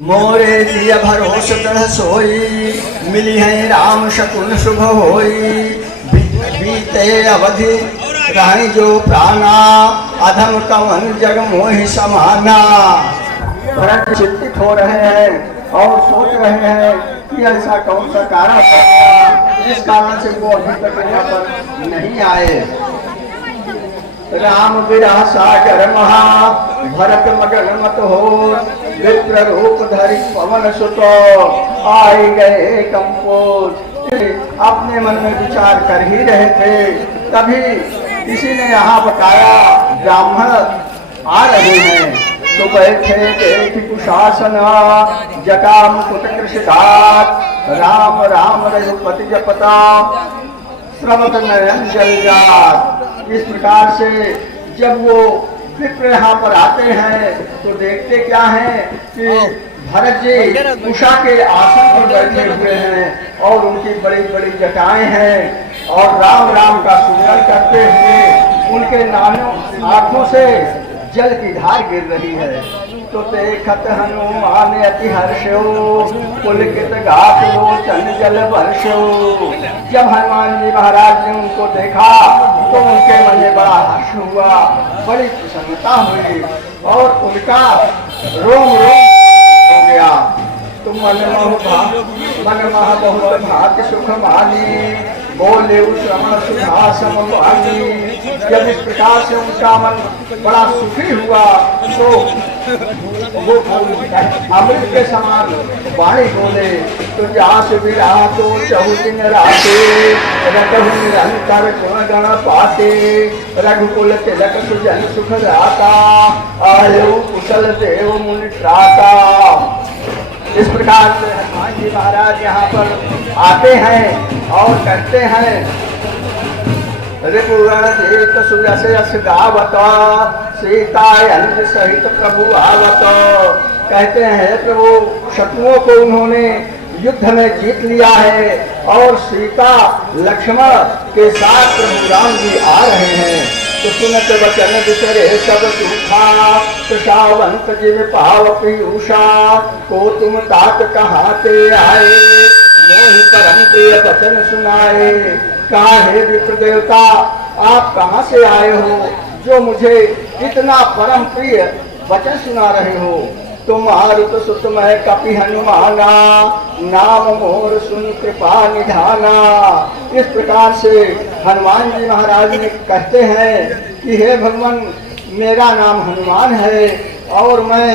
मोरे दिय भरोस दृढ़ सोई, मिली है राम शकुन शुभ होई। बीते अवधि रही जो प्राणा, अधम कवन जग मोहि समाना। भरत चिंतित हो रहे हैं और सोच रहे हैं कि ऐसा कौन सा कारण है जिस कारण से वो अभी तक यहाँ पर नहीं आए। राम विरह सागर महा, भरत मगन मत हो। विप्र रूप धरि पवन सुत, आई गए कंपोज। अपने मन में विचार कर ही रहे थे, तभी किसी ने यहाँ बताया ब्राह्मण आ रहे हैं। तो बैठे देख कुशासन, जटा मुकुट कृषिदात। राम राम रघुपति जपता, श्रवत नयन जल जात। इस प्रकार से जब वो विप्र यहाँ पर आते हैं तो देखते क्या है कि भरत जी उषा के आसन पर बैठे हुए हैं और उनकी बड़ी बड़ी जटाएं हैं और राम राम का सुमिरन करते हुए उनके नानों आंखों से जल की धार गिर रही है। तो देखत हनुमान अति हर्षो, पुलकित गात लोचन जल वर्षो। जब हनुमान जी महाराज ने उनको देखा तो उनके मन में बड़ा हर्ष हुआ, बड़ी प्रसन्नता हुई और उनका रोम रोम हो गया। तो मन मह बहुत भाग्य सुख मानी, बोले श्रवण सुधा समवानी। जब इस प्रकार से उनका मन बड़ा सुखी हुआ तो वो अमृत के समान वाणी बोले। तो जास विरातो चहु दिन राते, रटहु निरंतर गुण गण पाते। रघुकुल तिलक सुजन सुख दाता, आयु कुशल देव मुनि त्राता। इस प्रकार से हनुमान जी महाराज यहाँ पर आते हैं और कहते हैं रिपुगण देत सुयस यस गावत, सीता अंज सहित प्रभु आवत। कहते हैं प्रभु शत्रुओं को उन्होंने युद्ध में जीत लिया है और सीता लक्ष्मण के साथ प्रभु राम जी आ रहे हैं। तो सुनत वचन बिसरे सब सुखा, प्रसावंत जिव पाव पीयूषा। को तुम तात कहाते आए, मोहि परम प्रिय वचन सुनाए। काहे विप्र देवता आप कहाँ से आए हो जो मुझे इतना परम प्रिय वचन सुना रहे हो। तुम मारुत सुत मैं कपि हनुमाना, नाम मोर सुन कृपा निधाना। इस प्रकार से हनुमान जी महाराज ने कहते हैं कि हे भगवान मेरा नाम हनुमान है और मैं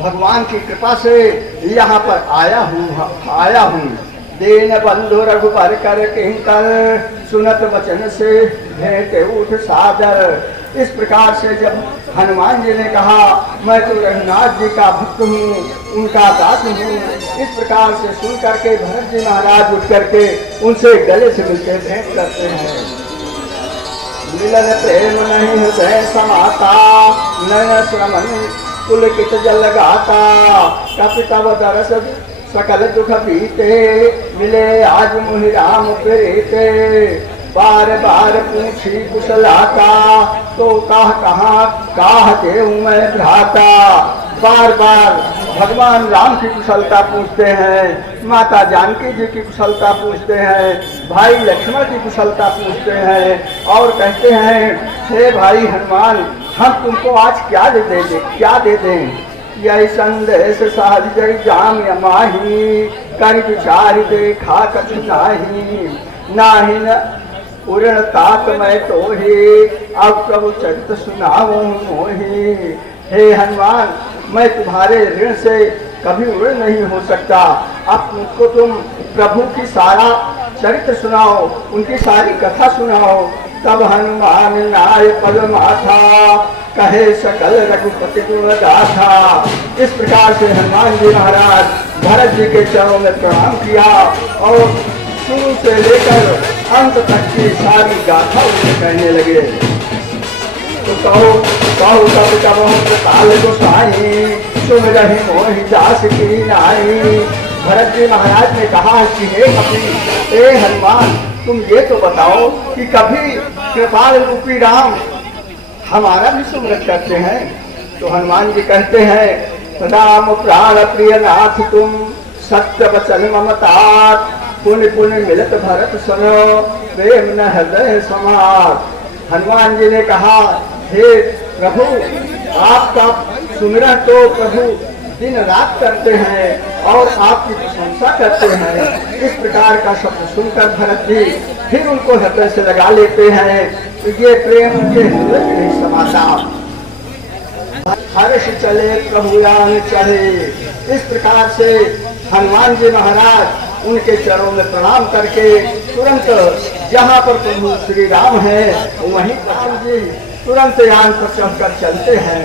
भगवान की कृपा से यहाँ पर आया हूँ। दीन बंधु रघुबर कर किंकर, सुनत वचन से भेंट उठ सादर। इस प्रकार से जब हनुमान जी ने कहा मैं तो रघुनाथ जी का भक्त हूँ, उनका दास हूँ। इस प्रकार से सुन करके भरत जी महाराज उठ करके उनसे गले से मिलकर भेंट करते हैं। मिलन प्रेम नहीं हृदय समाता, नयन श्रमण पुलकित जल गाता। कपि तव दरस सकल दुख बीते, मिले आज मुहि राम प्रीते। बार बार पूछी कुशलाता, तो कहाँ देव मैं भ्राता। बार बार भगवान राम की कुशलता पूछते हैं, माता जानकी जी की कुशलता पूछते हैं, भाई लक्ष्मण की कुशलता पूछते हैं और कहते हैं हे भाई हनुमान हम तुमको आज क्या दे दें। यही संदेश सहज जग जाम माही, कर विचार देखा कछु नाही न उरण तात मैं तो ही, अब प्रभु चरित्र सुनाऊं मोही। हे हनुमान मैं तुम्हारे ऋण से कभी उड़ नहीं हो सकता। अब मुझको तुम प्रभु की सारा चरित्र सुनाओ, उनकी सारी कथा सुनाओ। तब हनुमान नाय पद माथा, कहे सकल रघुपति गुण गाथा। इस प्रकार से हनुमान जी महाराज भरत जी के चरणों में प्रणाम किया और शुरू से लेकर अंत तक की सारी गाथा उन्हें कहने लगे। तो कहो तब काल गोसाई, सुन रही मोहि दास की नाई। भरत जी महाराज ने कहा कि हे कपि हे हनुमान तुम ये तो बताओ कि कभी कृपाल रूपी राम हमारा भी सुमिरन करते हैं। तो हनुमान जी कहते हैं राम प्राण प्रिय नाथ तुम सत्य वचन ममतात, पुण्य पुण्य मिलत भरत सुनो, प्रेम न हृदय समात। हनुमान जी ने कहा, हे प्रभु, आपका सुमिरन तो प्रभु दिन रात करते हैं और आपकी प्रशंसा करते हैं। इस प्रकार का शब्द सुनकर भरत जी फिर उनको हृदय से लगा लेते हैं, तो ये प्रेम उनके हृदय में नहीं समाता। हर्ष चले प्रभु यान चढ़े। इस प्रकार से हनुमान जी महाराज उनके चरणों में प्रणाम करके तुरंत जहाँ पर प्रभु श्री राम है वहीं राम जी तुरंत यान पर चढ़कर चलते हैं।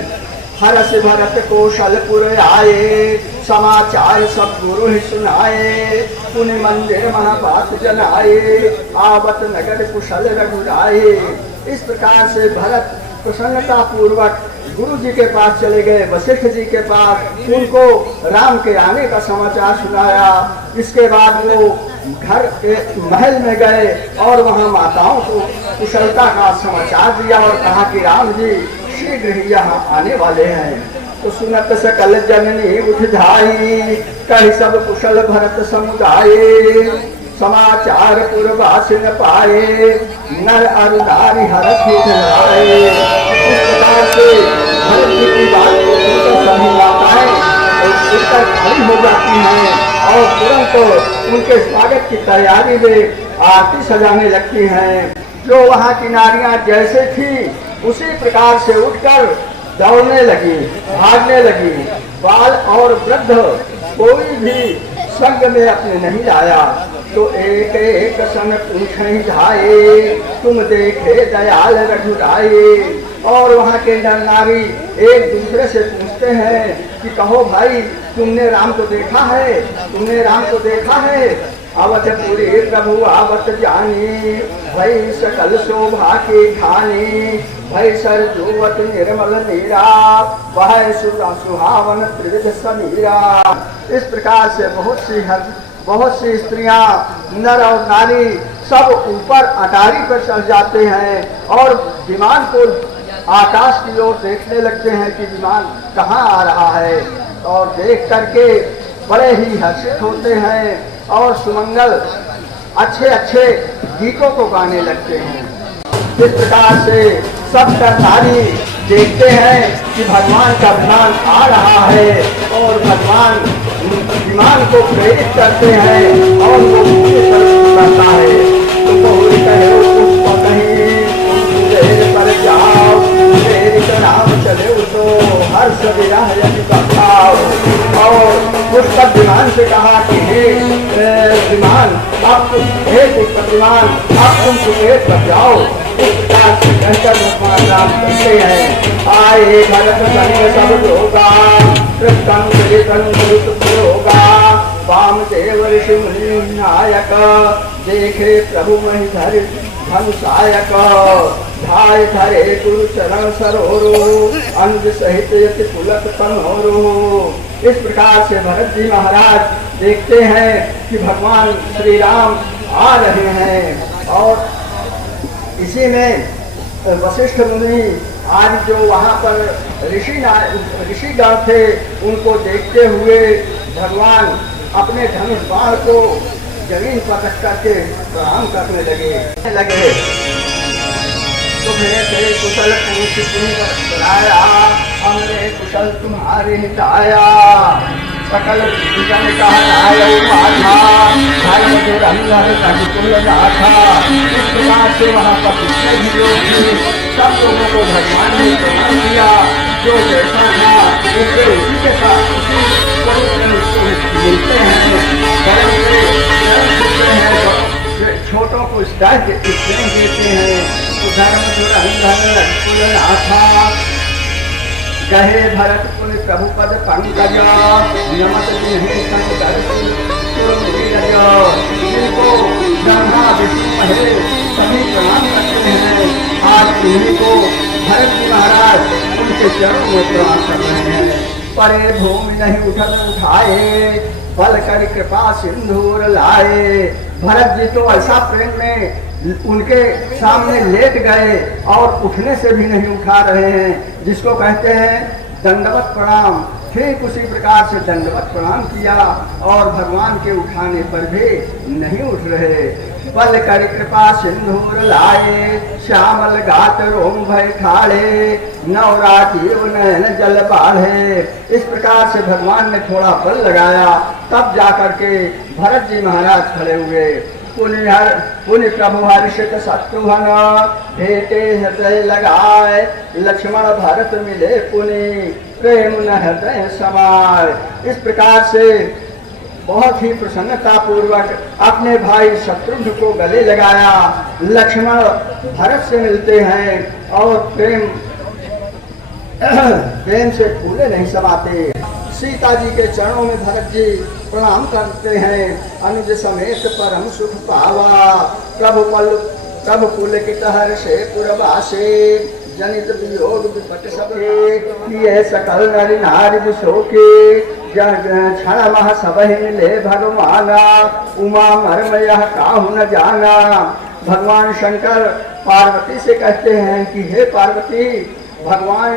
हर्ष भरत कौशलपुर आए, समाचार सब गुरु ही सुनाए, पुण्य मंदिर महापात जनाए, आवत नगर कुशल रघुराए। इस प्रकार से भरत प्रसन्नता पूर्वक गुरु जी के पास चले गए, वशिष्ठ जी के पास, उनको राम के आने का समाचार सुनाया। इसके बाद वो घर के महल में गए और वहाँ माताओं को कुशलता का समाचार दिया और कहा कि राम जी शीघ्र ही यहाँ आने वाले हैं। तो सुनत सकल जननी उठ धाई, कही सब कुशल भरत समुदाय, समाचार पूर्वास न पाए, नर अरु नारी हरख लाए। इस प्रकार से भरत जी की बात को सुनकर सभी माताएं उठकर खड़ी हो जाती हैं और तुरंत उनके स्वागत की तैयारी में आरती सजाने लगती हैं। जो वहाँ की नारियां जैसे थी उसी प्रकार से उठकर दौड़ने लगी, भागने लगी। बाल और वृद्ध कोई भी संग में अपने नहीं लाया। तो एक एक सन पूछे जाए, तुम देखे दयाल रघुराए। और वहाँ के नर नारी एक दूसरे से पूछते हैं कि कहो भाई, तुमने राम को देखा है, तुमने राम को देखा है। अवध पुरी प्रभु आवत जानी, भई सकल शोभा के खानी, भई सर जुवत निर्मल नीरा, वह सुहावन त्रिविध समीरा। इस प्रकार से बहुत सी स्त्रियां, नर और नारी सब ऊपर अटारी पर चढ़ जाते हैं और विमान को आकाश की ओर देखने लगते हैं कि विमान कहाँ आ रहा है। और देख करके बड़े ही हर्षित होते हैं और सुमंगल अच्छे अच्छे गीतों को गाने लगते हैं। इस प्रकार से सब नारी देखते हैं कि भगवान का विमान आ रहा है और भगवान विमान को प्रेरित करते हैं और वो करता है। तो कहे पुष्प कहीं पर जाओ, नाम चले तो हर्ष विरह बताओ। और पुष्पक विमान से कहा कि हे विमान, आप हे पुष्पक विमान, आप तुम सुखेत कर जाओ। इस प्रकार से कहकर भगवान राम कहते हैं, आए भरत संग सब होगा, कृष्ण होगा, वामदेव ऋषि मुनि नायक, देखे प्रभु मही धर धनुषायक, धाय धरे गुरु चरण सरोरो, अंग सहित यति पुलक तनोरो। इस प्रकार से भरत जी महाराज देखते हैं कि भगवान श्री राम आ रहे हैं। और इसी में वशिष्ठ मुनि आज जो वहाँ पर ऋषिगण थे उनको देखते हुए भगवान अपने धनुष बाण को जमीन पर रख करके प्रणाम करने लगे। तुम्हें से कुशल पूछ बुलाया, हमने कुशल तुम्हारे हिताया, सकल जन कहलाए माथा, भाई मधुर अंदर कुल गाथा। इस प्रकार से वहाँ पर जितने भी लोग थे सब लोगों को भगवान ने प्रणाम किया। जो जैसा था उसके उसी के साथ मिलते हैं, छोटों को स्टाइल देते हैं। धर्म धुरंधर आथा, कहे भरत पुनि प्रभु पद पंकज, नमत जिनको ब्रह्मा विष्णु महेश सभी प्रणाम करते हैं। आज इन्हीं को भरत जी महाराज उनके चरणों में प्रणाम कर रहे हैं। परे भूमि नहीं उठाए, बल कर कृपा सिंधूर लाए। भरत जी तो ऐसा प्रेम में उनके सामने लेट गए और उठने से भी नहीं उठा रहे हैं, जिसको कहते हैं दंडवत प्रणाम। ठीक उसी प्रकार से दंडवत प्रणाम किया और भगवान के उठाने पर भी नहीं उठ रहे। पल कर कृपा सिंधूर लाए, श्यामल गात रोम भय ठाड़े, नवराजीव नयन जल बाढ़े। इस प्रकार से भगवान ने थोड़ा बल लगाया, तब जाकर के भरत जी महाराज खड़े हुए। पुनि प्रभु हर्षित शत्रुघ्न, भेटे हृदय लगाए, लक्ष्मण भरत मिले पुनि, प्रेम न हृदय समाए। इस प्रकार से बहुत ही प्रसन्नता पूर्वक अपने भाई शत्रुघ्न को गले लगाया। लक्ष्मण भरत से मिलते हैं और प्रेम से फूले नहीं समाते। सीता जी के चरणों में भरत जी प्रणाम करते हैं। अनुज समेत परम सुख पावा, प्रभु पुलकित हर्षे पुरवासे, जनित वियोग विपट सबके, ये सकल नरि नारि विशोके, क्षण मह सबहि मिले भगवाना, उमा मर्म यह काहू न जाना। भगवान शंकर पार्वती से कहते हैं कि हे पार्वती, भगवान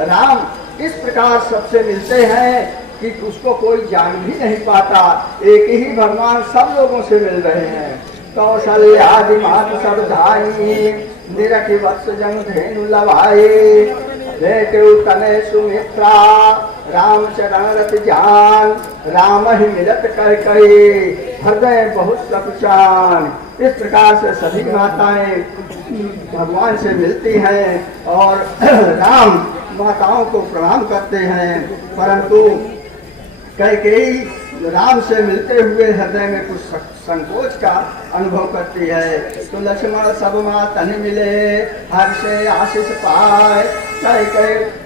राम इस प्रकार सबसे मिलते हैं कि उसको कोई जान भी नहीं पाता। एक ही भगवान सब लोगों से मिल रहे हैं। कौशल्या आदि मात सब धाई, निरखि वत्स जन धेनु लवाए, भेटे तने सुमित्रा, राम चरण रत जान, राम ही मिलत कर कई, हृदय बहुत सकुचान। इस प्रकार से सभी माताएं भगवान से मिलती हैं और राम माताओं को प्रणाम करते हैं। परंतु कैकेयी राम से मिलते हुए हृदय में कुछ संकोच का अनुभव करती है। तो लक्ष्मण सब मातन मिले, हर्षे आशीष पाए,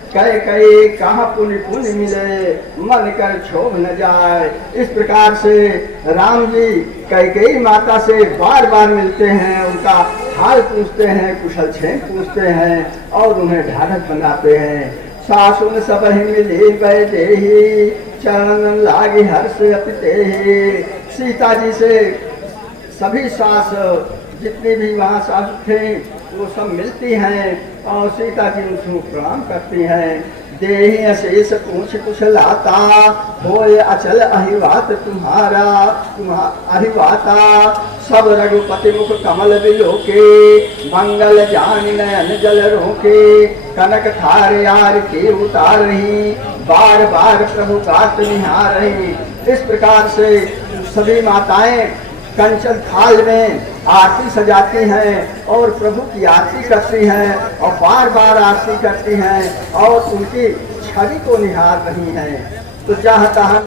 कई कहाँ पुनि पुनि मिले, मन कर क्षोभ न जाए। इस प्रकार से राम जी कैकेयी माता से बार बार मिलते हैं, उनका हाल पूछते हैं, कुशल क्षेम पूछते हैं और उन्हें ढाढ़स बनाते हैं। सासुन सब ही मिली वैदेही, चरण लागी हर्ष अति तेहि। सीता जी से सभी सास जितनी भी वहाँ सास थे वो सब मिलती हैं और सीता जी उनको प्रणाम करती हैं। देहि अशेष पूछ कुछ लाता, होय अचल अहिवात तुम्हारा अहिवाता, सब रघुपति मुख कमल बिलोके, मंगल जान नयन जल रोके, कनक थार यार के उतार रही, बार बार प्रभु गात निहार रही। इस प्रकार से सभी माताएं कंचन थाल में आरती सजाती हैं और प्रभु की आरती करती हैं और बार बार आरती करती हैं और उनकी छवि को निहार रही हैं। तो जहाँ तहाँ